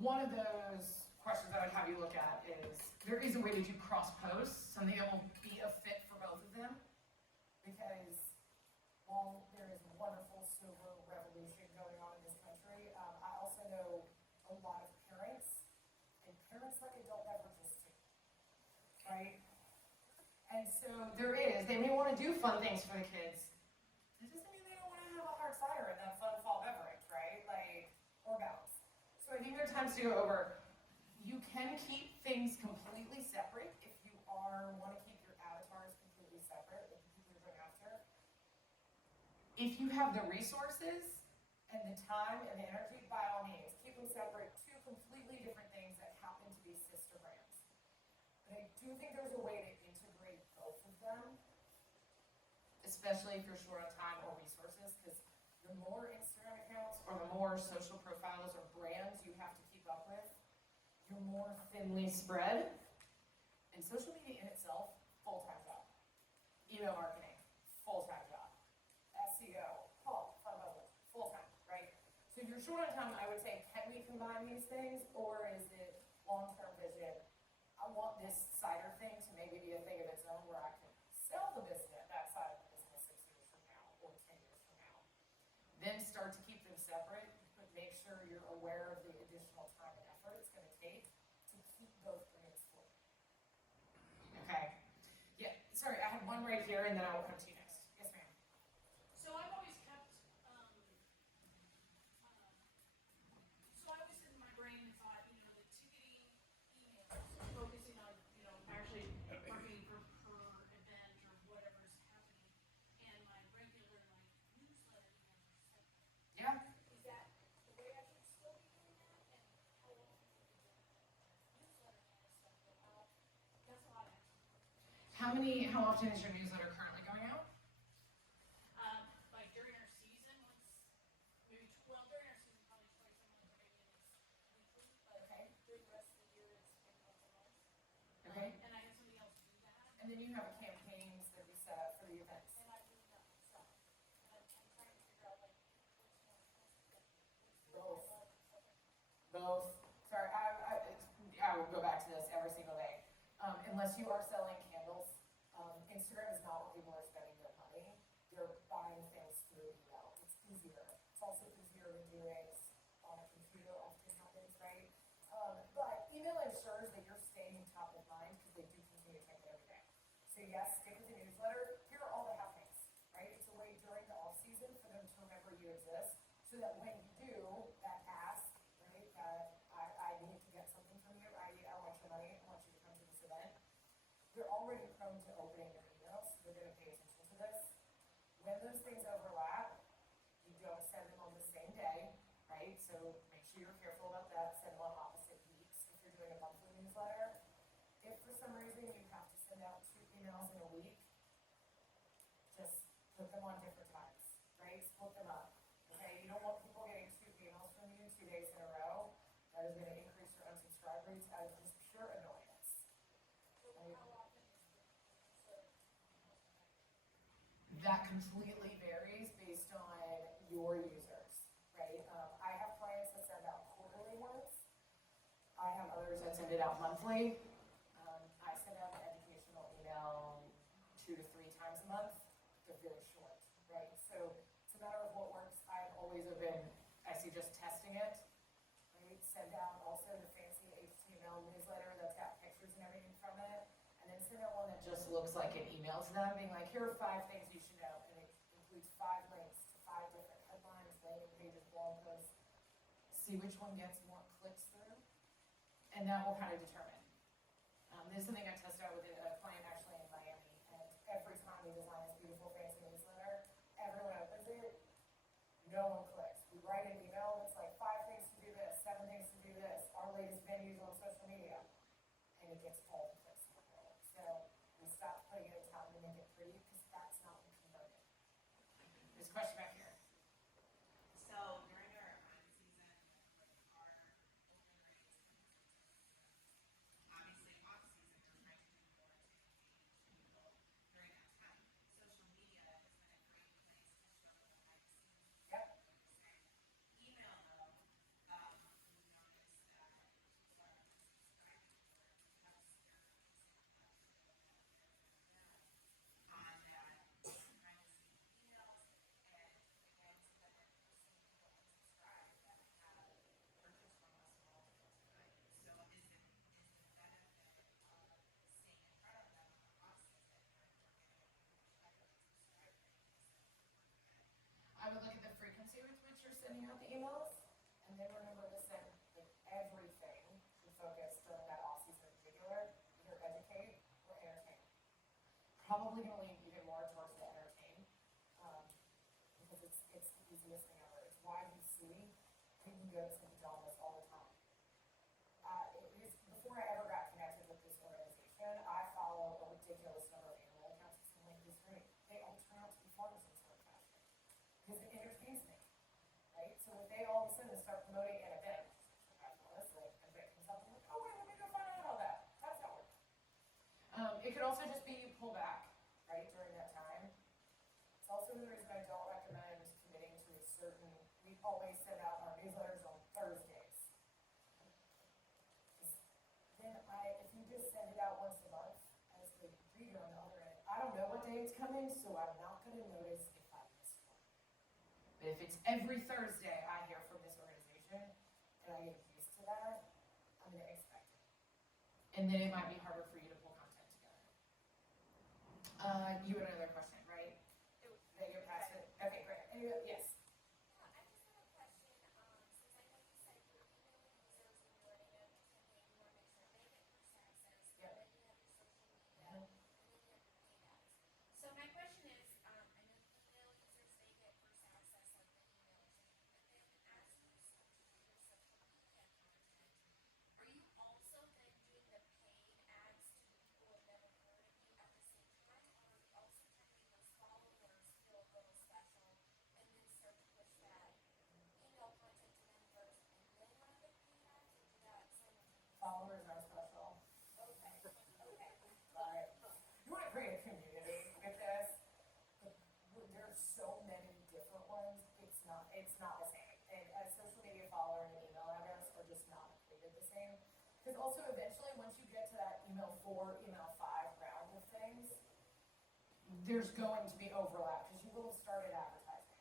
One of those questions that I'd have you look at is, there is a way to do cross-posts, something that will be a fit for both of them. Because while there is a wonderful silver revolution going on in this country, I also know a lot of parents, and parents like adult beverages too, right? And so they may want to do fun things for the kids. That doesn't mean they don't want to have a hard cider in that fun fall beverage, right? Like, or balance. So I think there are times to go over, you can keep things completely separate if you want to keep your avatars completely separate, like the people you're going after. If you have the resources and the time and the energy, by all means, keep them separate, two completely different things that happen to be sister brands. But I do think there's a way to integrate both of them, especially if you're short on time or resources, because the more Instagram accounts or the more social profiles or brands you have to keep up with, you're more thinly spread. And social media in itself, full-time job. Email marketing, full-time job. SEO, full-time, right? So if you're short on time, I would say, can we combine these things, or is it long-term vision? I want this cider thing to maybe be a thing of its own where I can sell the business, that side of the business 6 years from now or 10 years from now. Then start to keep them separate, but make sure you're aware of the additional time and effort it's going to take to keep both brands floating. Okay. Yeah, sorry, I had one right here and then I will come to you next. Yes, ma'am. So I've always kept, so I was in my brain and thought, the ticketing emails, focusing on, actually how often is your newsletter currently going out? Like during our season, during our season, probably twice a month, or maybe it is weekly, but Okay. during the rest of the year, it's maybe once a month. Okay. And I have somebody else do that, And then you have campaigns that we set up for the events. and I do that myself. And I'm trying to figure out like which one, Both. Okay. Both. Sorry, I will go back to this every single day. Unless you are selling candles, Instagram is not where people are spending their money. They're buying things through email. It's easier. It's also easier to do it on a computer, often happens, right? But email ensures that you're staying top of mind because they do continue to check it every day. So yes, stick with the newsletter. Here are all the happenings, right? It's a way during the off season for them to remember you exist, so that when you do that ask, right, that I need to get something from you, I want your money, I want you to come to this event, they're already prone to opening their emails, so they're gonna pay attention to this. When those things overlap, you don't send them on the same day, right? So make sure you're careful about that, send them on opposite weeks if you're doing a monthly newsletter. If for some reason you have to send out 2 emails in a week, just put them on different times, right? Split them up, okay? You don't want people getting 2 emails from you 2 days in a row. That is gonna increase your unsubscribe rates out of just pure annoyance. So Right. how often is the newsletter? That completely varies based on your users, right? I have clients that send out quarterly ones. I have others that send it out monthly. I send out an educational email 2 to 3 times a month. They're very short, right? So it's a matter of what works. I've always been, I suggest testing it, right? Send out also the fancy HTML newsletter that's got pictures and everything from it. And then send out one that just looks like an email to them, being like, here are 5 things you should know. And it includes 5 links to 5 different headlines, landing pages, blog posts. See which one gets more clicks through. And that will kind of determine. This is something I tested out with a client actually in Miami. And every time we design this beautiful fancy newsletter, everyone opens it, no one clicks. We write an email that's like 5 things to do this, 7 things to do this, our latest venues on social media. And it gets all the clicks in the world. So we stopped putting it in time to make it pretty because that's not what converted. There's a question back here. So during our on season, with our open rates, obviously off season, we're trying to do more to engage people during that time. Social media has been a great place to show the behind the scenes. Yep. Email though, we noticed that people are unsubscribing or because they're on that privacy emails. And again, to the person people unsubscribe that have purchased from us multiple times. So is the benefit of staying in front of them on the off season where we're getting a huge higher unsubscribe rate? I would look at the frequency with which you're sending out the emails, and then remember to send like everything to focus during that off season in particular, either educate or entertain. Probably gonna lean even more towards the entertain, because it's the easiest thing ever. It's why you see people go to pajamas all the time. Before I ever got connected with this organization, I follow a ridiculous number of animal accounts. It's like this great. They all turn out to be farmers in some fashion because it entertains me, right? So if they all of a sudden start promoting an event, like an event comes up, I'm like, oh wait, let me go find out about that. How does that work? It could also just be you pull back, right, during that time. It's also the reason I don't recommend committing to a certain. We always send out our newsletters on Thursdays. Then if you just send it out once a month, as the reader on the other end, I don't know what day it's coming, so I'm not going to notice if I miss one. But if it's every Thursday I hear from this organization, and I get used to that, I'm going to expect it. And then it might be harder for you to pull content together. You had another question, right? They get past it? Okay, great. Anyway, yes. Yeah, I just have a question. Since I know you said you're emailing users when you're running a campaign, you want to make sure they get first access, Yep. and then you have your social media, Mhm. and then you have your paid ads. So my question is, I know email users, they get first access like the email chain, but then as you start to do your social media content, are you also then doing the paid ads to the people who have never heard of you at the same Followers are special. Okay, okay. Right. You want to create a community with this, but there's so many different ones, it's not the same. And a social media follower and an email address are just not created the same. Because also eventually, once you get to that email 4, email 5 round of things, there's going to be overlap because you will have started advertising.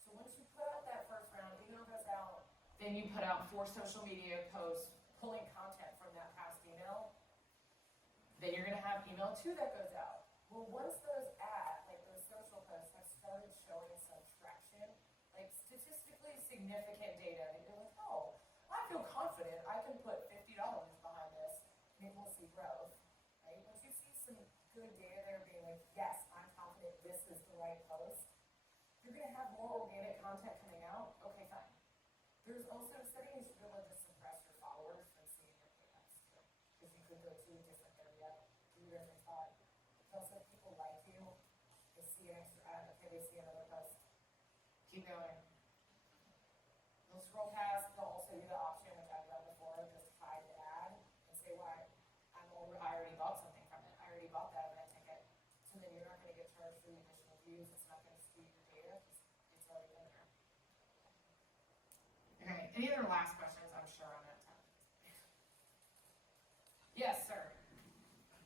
So once you put out that first round, email goes out, then you put out 4 social media posts pulling content from that past email. Then you're gonna have email 2 that goes out. Well, once those those social posts have started showing some traction, like statistically significant data, that you're like, oh, I feel confident I can put $50 behind this, maybe we'll see growth, right? Once you see some good data there being like, yes, I'm confident this is the right post, you're gonna have more organic content coming out, okay, fine. There's also setting you should be able to just suppress your followers from seeing your payouts too. Because you could go to a different area, do a different spot. Also, if people like you, they see an extra ad, okay, they see another post. Keep going. They'll scroll past, they'll also do the option, which I've done before, just hide the ad and say why. I already bought something from it. I already bought that event ticket. So then you're not gonna get charged for the additional views, it's not gonna skew your data, because it's already in there. Okay, any other last questions? I'm sure I'm at time. Yes, sir. I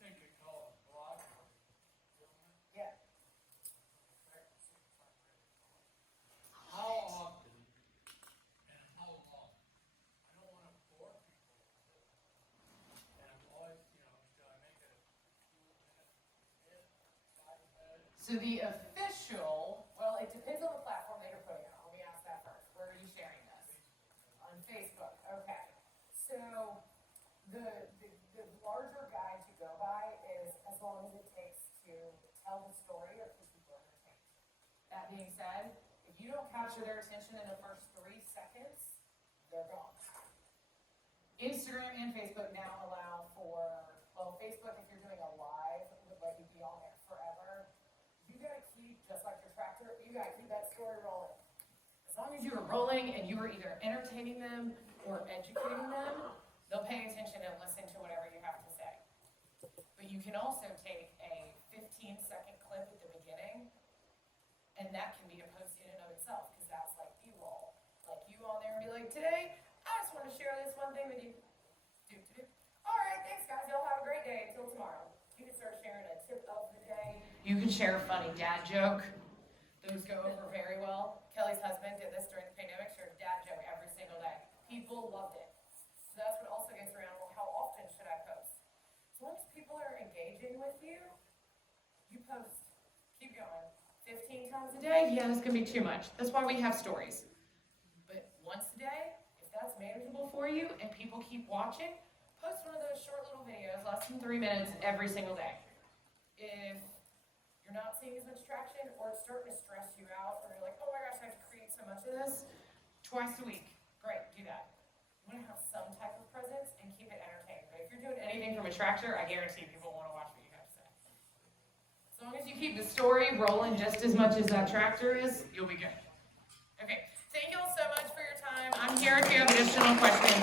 think they call it blog. Yeah. How often and how long? I don't want to bore people with it. And I'm always, should I make it a 2-minute hit, 5-minute? So the official, well, it depends on the platform that you're putting out. Let me ask that first. Where are you sharing this? On Facebook. Okay. So the larger guide to go by is as long as it takes to tell the story or keep people entertained. That being said, if you don't capture their attention in the first 3 seconds, they're gone. Instagram and Facebook now allow for, well, Facebook, if you're doing a live, would let you be on there forever. You gotta keep, just like your tractor, you gotta keep that story rolling. As long as you are rolling and you are either entertaining them or educating them, they'll pay attention and listen to whatever you have to say. But you can also take a 15-second clip at the beginning, and that can be a post in and of itself, because that's like B-roll. Like you on there and be like, today, I just want to share this one thing with you. All right, thanks guys, y'all have a great day until tomorrow. You can start sharing a tip of the day. You can share a funny dad joke. Those go over very well. Kelly's husband did this during the pandemic, shared a dad joke every single day. People loved it. So that's what also gets around, well, how often should I post? So once people are engaging with you, you post. Keep going. 15 times a day? Yeah, that's gonna be too much. That's why we have stories. But once a day, if that's manageable for you and people keep watching, post one of those short little videos, less than 3 minutes, every single day. If you're not seeing as much traction or it's starting to stress you out or you're like, oh my gosh, I have to create so much of this, twice a week. Great, do that. You want to have some type of presence and keep it entertaining. But if you're doing anything from a tractor, I guarantee people want to watch what you have to say. As long as you keep the story rolling just as much as that tractor is, you'll be good. Okay, thank you all so much for your time. I'm here if you have additional questions.